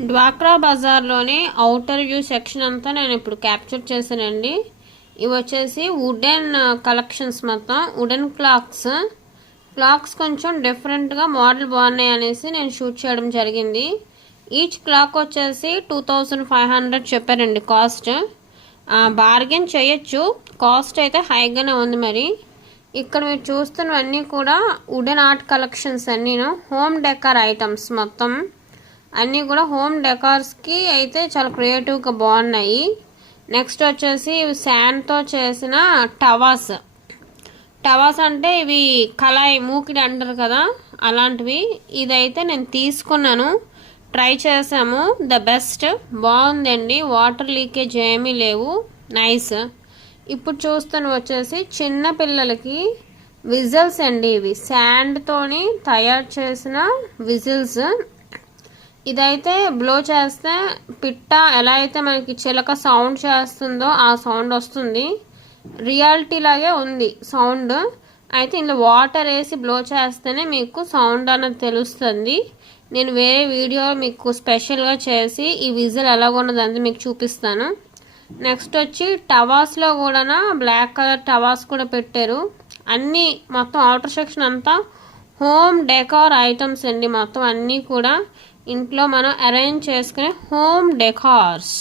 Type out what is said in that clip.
డ్వాక్రా బజార్లోని outer view section అంతా నేను ఇప్పుడు క్యాప్చర్ చేశానండి. ఇవి వచ్చేసి వుడెన్ కలెక్షన్స్, మొత్తం వుడెన్ క్లాక్స్ కొంచెం డిఫరెంట్గా మోడల్ బాగున్నాయి అనేసి నేను షూట్ చేయడం జరిగింది. ఈచ్ క్లాక్ వచ్చేసి 2500 చెప్పారండి కాస్ట్. బార్గెన్ చేయొచ్చు, కాస్ట్ అయితే హైగానే ఉంది. మరి ఇక్కడ మీరు చూస్తున్నవన్నీ కూడా వుడెన్ ఆర్ట్ కలెక్షన్స్ అన్నీను, హోమ్ డెకార్ ఐటమ్స్ మొత్తం అన్నీ కూడా హోమ్ డెకార్స్కి అయితే చాలా క్రియేటివ్గా బాగున్నాయి. నెక్స్ట్ వచ్చేసి ఇవి శాండ్తో చేసిన టవాస్ అంటే ఇవి కళాయి మూకిడి అంటారు కదా, అలాంటివి. ఇదైతే నేను తీసుకున్నాను, ట్రై చేసాము, ద బెస్ట్, బాగుందండి. వాటర్ లీకేజ్ ఏమీ లేవు, నైస్. ఇప్పుడు చూస్తున్న వచ్చేసి చిన్న పిల్లలకి విజిల్స్ అండి. ఇవి శాండ్తోని తయారు చేసిన విజిల్స్. ఇదైతే బ్లో చేస్తే పిట్ట ఎలా అయితే మనకి చిలక సౌండ్ చేస్తుందో ఆ సౌండ్ వస్తుంది. రియాలిటీ లాగే ఉంది సౌండ్. అయితే ఇందులో వాటర్ వేసి బ్లో చేస్తేనే మీకు సౌండ్ అన్నది తెలుస్తుంది. నేను వేరే వీడియో మీకు స్పెషల్గా చేసి ఈ విజిల్ ఎలాగున్నదంతా మీకు చూపిస్తాను. నెక్స్ట్ వచ్చి టవాస్లో కూడా బ్లాక్ కలర్ టవాస్ కూడా పెట్టారు. అన్నీ మొత్తం అవుటర్ సెక్షన్ అంతా హోమ్ డెకార్ ఐటమ్స్ అండి. మొత్తం అన్నీ కూడా ఇంట్లో మనం అరేంజ్ చేసుకునే హోమ్ డెకార్స్.